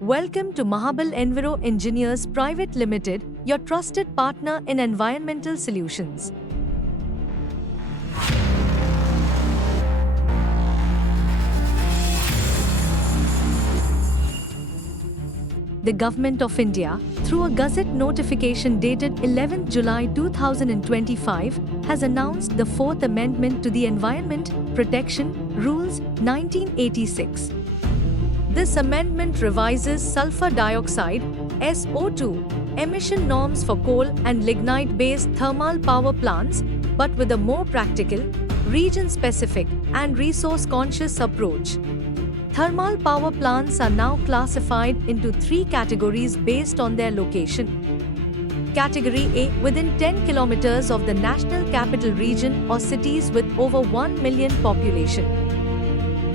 Welcome to Mahabal Enviro Engineers Private Limited, your trusted partner in environmental solutions. The Government of India, through a Gazette notification dated 11 July 2025, has announced the 4th Amendment to the Environment Protection Rules 1986. This amendment revises sulfur dioxide (SO2) emission norms for coal and lignite-based thermal power plants, but with a more practical, region-specific, and resource-conscious approach. Thermal power plants are now classified into 3 categories based on their location. Category A, within 10 kilometers of the national capital region or cities with over 1 million population.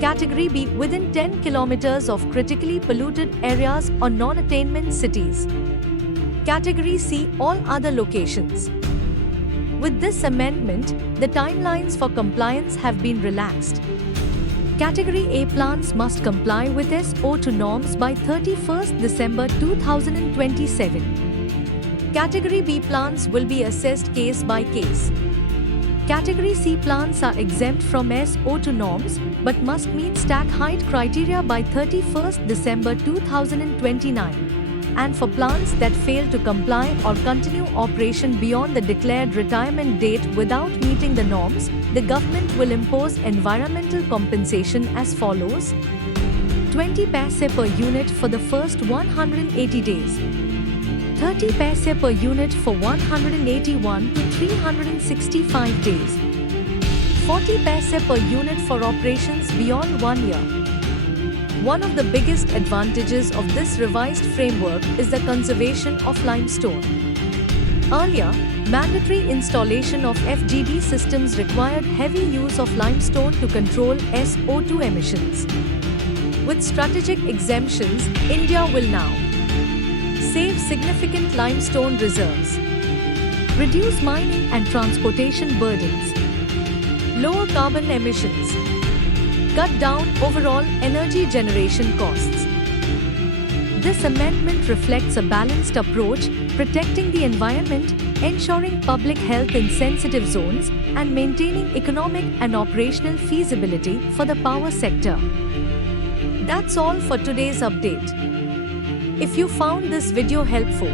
Category B, within 10 kilometers of critically polluted areas or non-attainment cities. Category C, all other locations. With this amendment, the timelines for compliance have been relaxed. Category A plants must comply with SO2 norms by 31st December 2027. Category B plants will be assessed case by case. Category C plants are exempt from SO2 norms but must meet stack height criteria by 31st December 2029. And for plants that fail to comply or continue operation beyond the declared retirement date without meeting the norms, the government will impose environmental compensation as follows: 20 paise per unit for the first 180 days, 30 paise per unit for 181 to 365 days, 40 paise per unit for operations beyond 1 year. One of the biggest advantages of this revised framework is the conservation of limestone. Earlier, mandatory installation of FGD systems required heavy use of limestone to control SO2 emissions. With strategic exemptions, India will now save significant limestone reserves, reduce mining and transportation burdens, lower carbon emissions, cut down overall energy generation costs. This amendment reflects a balanced approach, protecting the environment, ensuring public health in sensitive zones, and maintaining economic and operational feasibility for the power sector. That's all for today's update. If you found this video helpful,